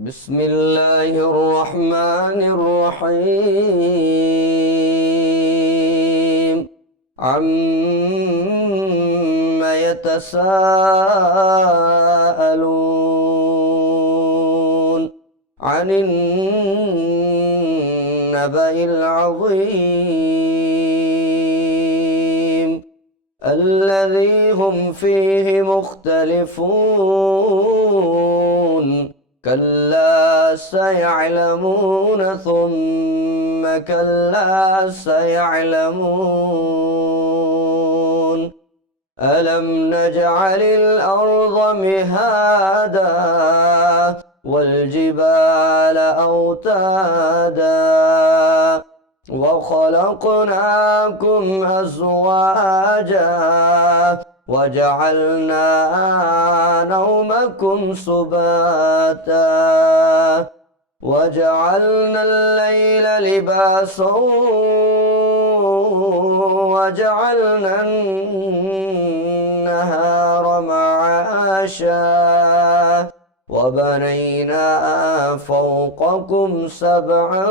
بسم الله الرحمن الرحيم. عم يتساءلون عن النبأ العظيم الذي هم فيه مختلفون. كلا سيعلمون ثم كلا سيعلمون. ألم نجعل الأرض مهادا والجبال أوتادا وخلقناكم أزواجا وجعلنا نومكم سباتا وجعلنا الليل لباسا وجعلنا النهار معاشا وبنينا فوقكم سبعا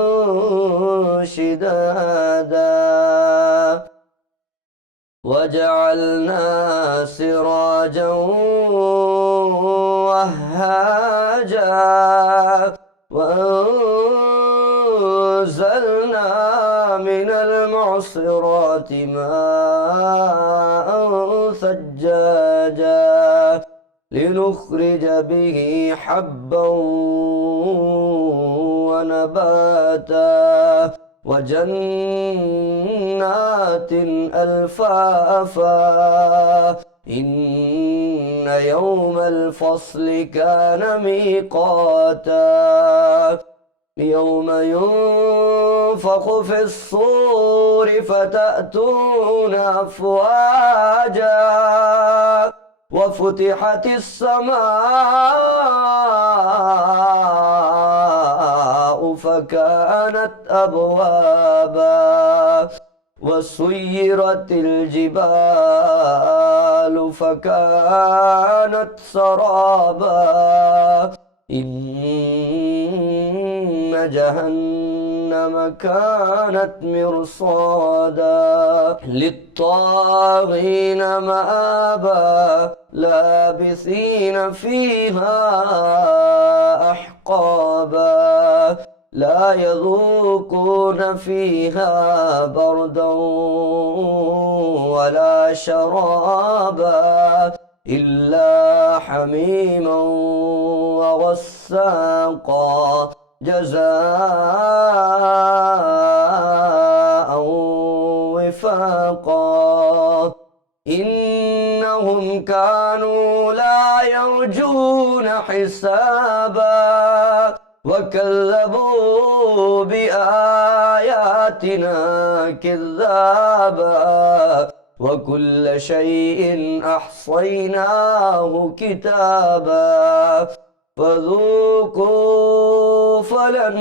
شدادا وجعلنا سراجا وهاجا وأنزلنا من المعصرات ماء ثجاجا لنخرج به حبا ونباتا وجنات ألفافا. إن يوم الفصل كان ميقاتا يوم ينفخ في الصور فتأتون أفواجا وفتحت السماء فكانت أبوابا وسيرت الجبال فكانت سرابا. إن جهنم كانت مرصادا للطاغين مآبا لابثين فيها أحقابا لا يذوقون فيها بردا ولا شرابا إلا حميما وغساقا جزاء وفاقا. إنهم كانوا لا يرجون حسابا وكذبوا بآياتنا كذابا وكل شيء أحصيناه كتابا فذوقوا فلن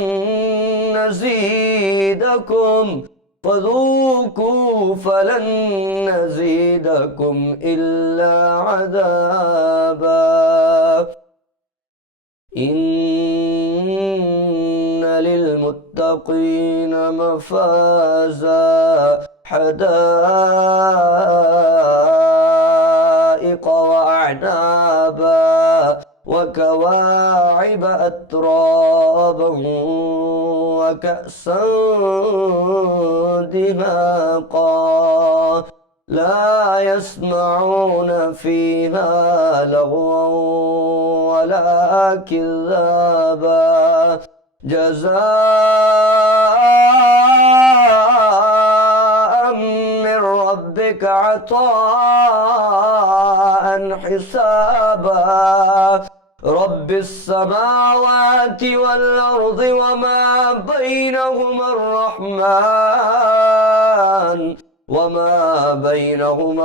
نزيدكم إلا عذابا. إن للمتقين مفازا حدائق وأعنابا وكواعب أترابا وكأسا دهاقا لا يسمعون فيها لغوا ولا كذابا جزاء من ربك عطاء حسابا. رب السماوات والأرض وما بينهما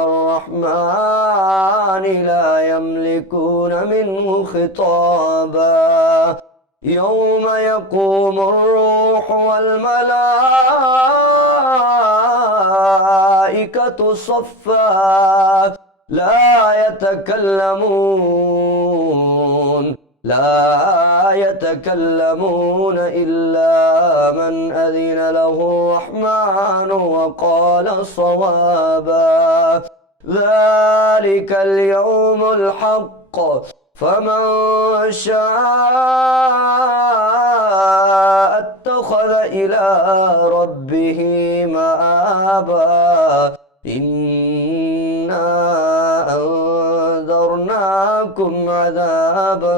الرحمن لا يملكون منه خطابا. يوم يقوم الروح والملائكة صفا لا يتكلمون لا يتكلمون إلا من أذن له الرحمن وقال صوابا ذلك اليوم الحق فمن شاء اتخذ إلى ربه مآبا إنا أنذرناكم عذابا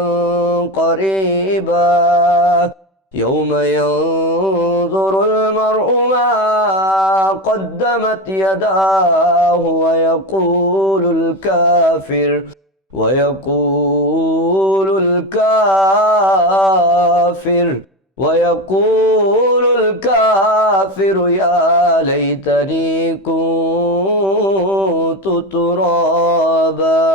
قريبا يوم ينظر المرء ما قدمت يداه ويقول الكافر يا ليتني كنت ترابا